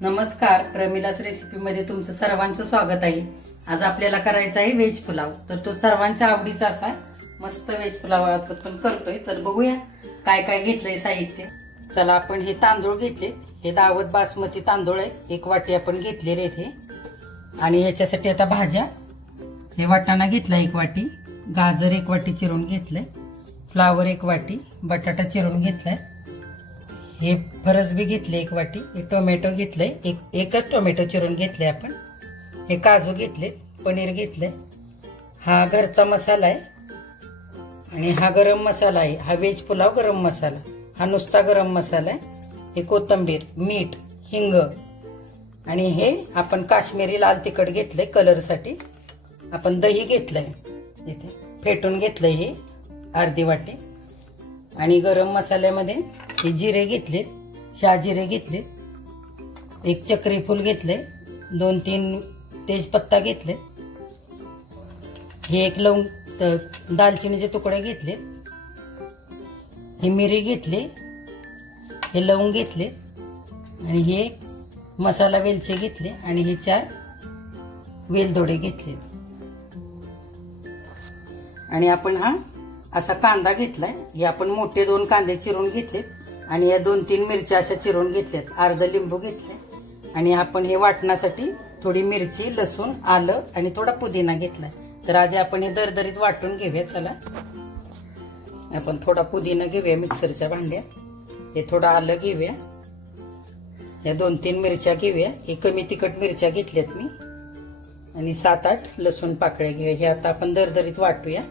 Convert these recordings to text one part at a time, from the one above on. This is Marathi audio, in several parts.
नमस्कार, प्रमिलास रेसिपी मध्ये तुमचं सर्वांचं स्वागत आहे। आज आपल्याला करायचा आहे व्हेज पुलाव। तर तो सर्वांच्या आवडीचा असा मस्त व्हेज पुलाव आपण करतोय। तर बघूया काय काय घेतलंय साहित्य। चला, आपण हे तांदूळ घेतले, हे दावत बासमती तांदूळ आहे, 1 वाटी आपण घेतलेले इथे। आणि ह्याच्यासाठी आता भाज्या, हे वाटाणा घेतला 1 वाटी, गाजर 1 वाटी चिरून घेतलंय, फ्लावर 1 वाटी, बटाटा चिरून घेतलाय, हे फरसबी घेतले 1 वाटी, हे टोमॅटो घेतले, एकच टोमॅटो चिरून घेतले आपण, हे काजू घेतले, पनीर घेतले, हा घरचा मसाला आहे आणि हा गरम मसाला आहे, हा व्हेज पुलाव गरम मसाला, हा नुसता गरम मसाला आहे, हे कोथिंबीर, मीठ, हिंग आणि हे आपण काश्मीरी लाल तिखट घेतले कलर साठी, आपण दही घेतलंय इथे फेटून घेतलंय हे अर्धी वाटी, आणि गरम मसाल्यामध्ये हे जिरे घेतले, शहाजिरे घेतले, 1 चक्री फूल घेतले, 2-3 तेजपत्ता घेतले, हे 1 लवंग दालचिनीचे तुकडे घेतले, हे मिरी घेतले, हे लवंग घेतले, आणि हे मसाला वेलचे घेतले, आणि हे 4 वेलदोडे घेतले, आणि आपण हा असा कांदा घेतलाय, हे आपण मोठे 2 कांदे चिरून घेतलेत, आणि या 2-3 मिरच्या अशा चिरून घेतल्यात, अर्ध लिंबू घेतले, आणि आपण हे वाटण्यासाठी थोडी मिरची, लसूण, आलं आणि थोडा पुदिना घेतलाय। तर आधी आपण हे दरदरीत वाटून घेऊया। चला, आपण थोडा पुदिना घेऊया मिक्सरच्या भांड्यात, हे थोडं आलं घेऊया, या 2-3 मिरच्या घेऊया, हे कमी तिखट मिरच्या घेतल्यात मी, आणि 7-8 लसूण पाकळ्या घेऊया। हे आता आपण दरदरीत वाटूया।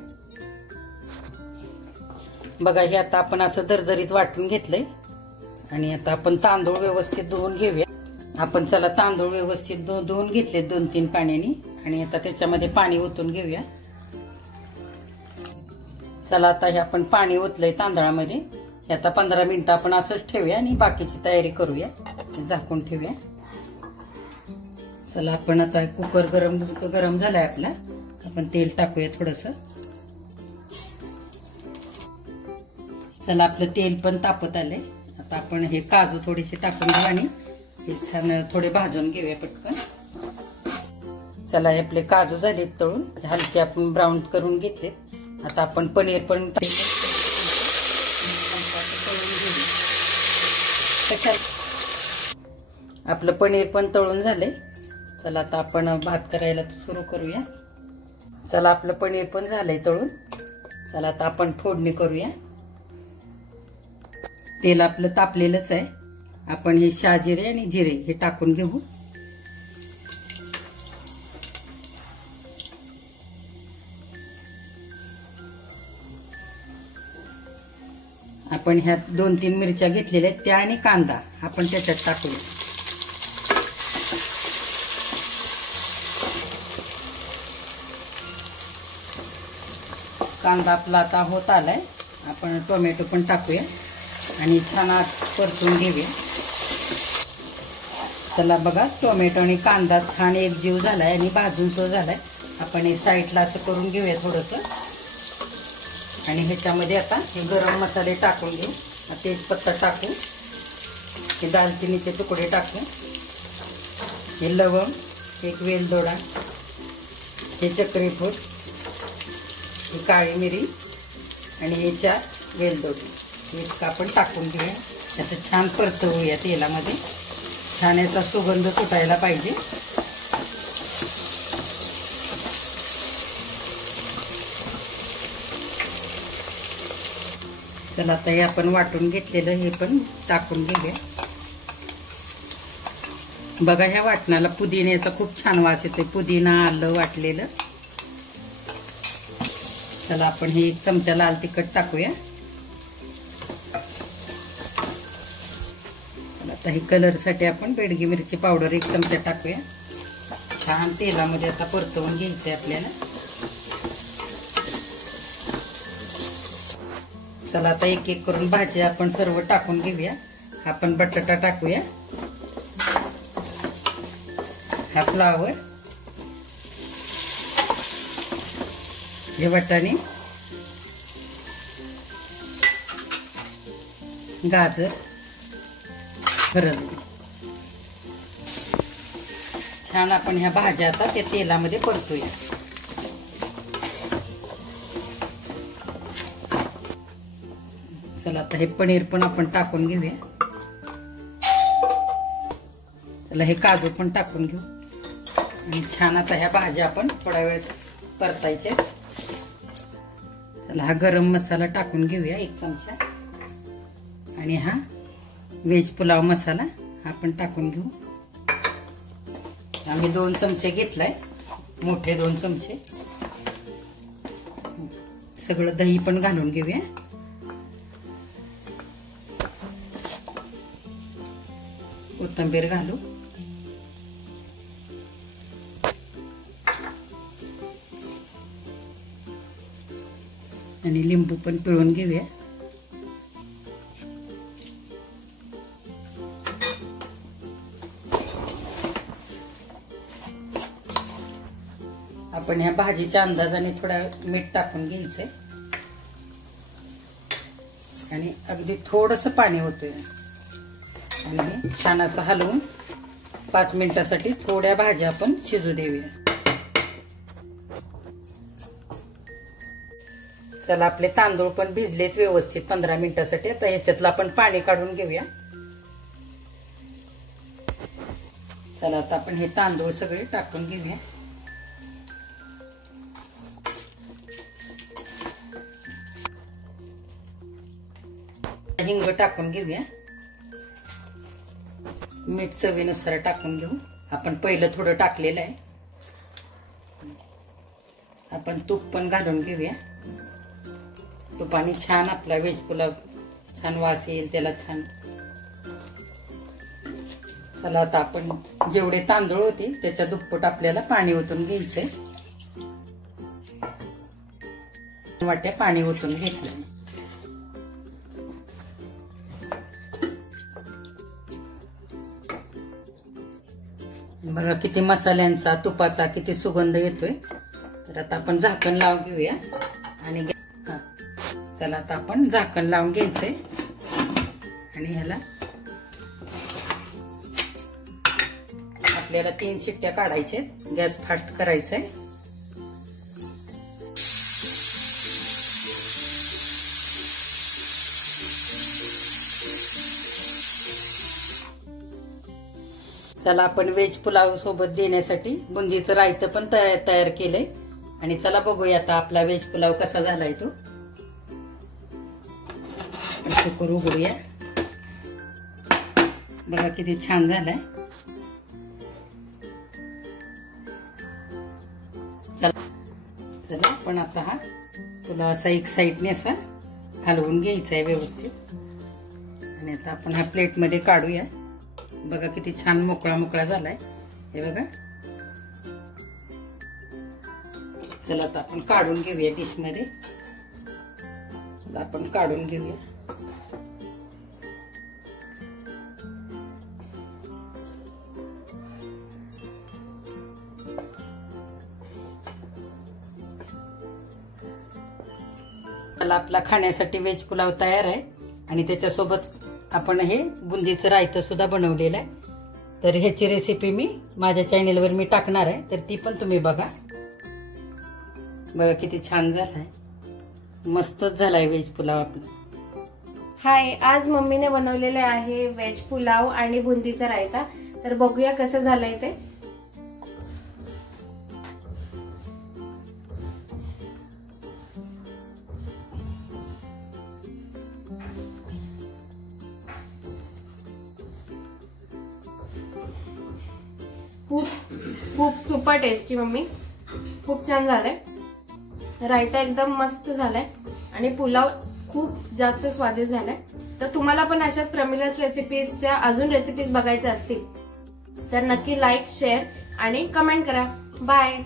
बघा, हे आता आपण असं दरदरीत वाटून घेतलंय, आणि आता आपण तांदूळ व्यवस्थित धुवून घेऊया आपण। चला, तांदूळ व्यवस्थित धुवून घेतले 2-3 पाण्याने, आणि आता त्याच्यामध्ये पाणी ओतून घेऊया। चला, आता हे आपण पाणी ओतलंय तांदळामध्ये, हे आता 15 मिनिटं आपण असंच ठेवूया आणि बाकीची तयारी करूया, झाकून ठेवूया। चला, आपण आता कुकर गरम झालाय आपला, आपण तेल टाकूया थोडंसं। चला, आपलं तेल पण तापत आलंय, आता आपण हे काजू थोडेसे टाकून घेऊ आणि हे छान थोडे भाजून घेऊया पटकन। चला, हे आपले काजू झालेत तळून, हलके आपण ब्राऊन करून घेतले। आता आपण पनीर पण आपलं पनीर पण तळून झालंय। चला, आता आपण भात करायला सुरू करूया। चला, आपलं पनीर पण झालंय तळून। चला, आता आपण फोडणी करूया। तेल आपलं तापलेलंच आहे, आपण हे शहाजिरे आणि जिरे हे टाकून घेऊ। आपण ह्या 2-3 मिरच्या घेतलेल्या आहेत त्या आणि कांदा आपण त्याच्यात टाकूया। कांदा आपला आता होत आलाय, आपण टोमॅटो पण टाकूया आणि छान परतून घेऊया। चला, बघा, टोमॅटो आणि कांदा छान एकजीव झालाय आणि भाजून तो झालाय। आपण हे साईडला असं करून घेऊया थोडंसं, आणि ह्याच्यामध्ये आता हे गरम मसाले टाकून घेऊ। तेजपत्ता टाकू, हे दालचिनीचे तुकडे टाकू, हे लवंग, 1 वेलदोडा, हे चक्री फूल, ही काळी मिरी, आणि हे 4 वेलदोडे, हे आपण टाकून घेऊया। त्याचं छान परतवूया तेलामध्ये, छान याचा सुगंध सुटायला पाहिजे। चला, आता हे आपण वाटून घेतलेलं हे पण टाकून घेऊया। बघा, ह्या वाटणाला पुदिन्याचा खूप छान वास येतोय, पुदिना, आलं वाटलेलं। चला, आपण हे 1 चमचा लाल तिखट टाकूया। आता हे कलर साठी आपण बेडगी मिरची पावडर 1 चमचा टाकूया। छान तेलामध्ये आता परतवून घ्यायचंय आपल्याला। चला, आता एक करून भाजी आपण सर्व टाकून घेऊया। आपण बटाटा टाकूया, हा फ्लावर, हे वाटाणे, गाजर, फरसबी, छान आपण ह्या भाज्या आता त्या तेलामध्ये परतूया. चला आता हे पनीर पण आपण टाकून घेऊया. चला हे काजू पण टाकून घेऊ आणि छान आता ह्या भाज्या आपण थोडा वेळ परतायच्या. चला हा गरम मसाला टाकून घेऊया 1 चमचा आणि हा व्हेज पुलाव मसाला हा पण टाकून घेऊ. आम्ही 2 चमचे घेतलाय, मोठे 2 चमचे. सगळं दही पण घालून घेऊया. कोथिंबीर घालू आणि लिंबू पण पिळून घेऊया. आपण ह्या भाजीच्या अंदाजाने थोडा मीठ टाकून घ्यायचंय आणि अगदी थोडंसं पाणी होतंय आणि हे छान असं हलवून 5 मिनिटासाठी थोड्या भाज्या आपण शिजू देऊया. चला आपले तांदूळ पण भिजलेत व्यवस्थित 15 मिनिटासाठी. आता ह्याच्यातलं आपण पाणी काढून घेऊया. चला आता आपण हे तांदूळ सगळे टाकून घेऊया. हिंग टाकून घेऊया. मीठ चवीनुसार टाकून घेऊ. आपण पहिलं थोडं टाकलेलं आहे. आपण तूप पण घालून घेऊया. तुपाने छान आपला व्हेज पुलाव छान वास येईल त्याला छान. चला आता आपण जेवढे तांदूळ होते त्याच्या दुप्पट आपल्याला पाणी ओतून घ्यायचंय. वाट्या पाणी ओतून घेतलं. बघा किती मसाल्यांचा तुपाचा किती सुगंध येतोय. तर आता आपण झाकण लावून घेऊया आणि चला आता आपण झाकण लावून घ्यायचंय आणि ह्याला आपल्याला 3 शिट्ट्या काढायच्या. गॅस फास्ट करायचा आहे. चला आपण व्हेज पुलाव सोबत देण्यासाठी बुंदीचं रायतं पण तयार केलंय आणि चला बघूया आता आपला व्हेज पुलाव कसा झालाय तो. कुकर उघडूया. बघा किती छान झालाय. चला आपण आता हा पुलाव असा एक साईडने असा हलवून घ्यायचा आहे व्यवस्थित आणि आता आपण हा प्लेट मध्ये काढूया. बघा किती छान मोकळा मोकळा झालाय हे बघा. चला आता आपण काढून घेऊया डिश मध्ये. आपण काढून घेऊया. चला आपला खाण्यासाठी व्हेज पुलाव तयार आहे आणि त्याच्यासोबत आपण हे बुंदीचं रायतं सुद्धा बनवलेलं आहे. तर ह्याची रेसिपी मी माझ्या चॅनेलवर मी टाकणार आहे, तर ती पण तुम्ही बघा. बघा किती छान झालाय. मस्तच झालाय व्हेज पुलाव आपला. हाय, आज मम्मीने बनवलेले आहे व्हेज पुलाव आणि बुंदीचा रायता. तर बघूया कसं झालंय ते. खूप सुपर टेस्टी मम्मी. खूप छान झालंय. रायता एकदम मस्त झालाय आणि पुलाव खूप जास्त स्वादिष्ट झालाय. तर तुम्हाला पण अशाच प्रमिलास रेसिपीजच्या अजून रेसिपीज बघायच्या असतील तर नक्की लाईक, शेअर आणि कमेंट करा. बाय.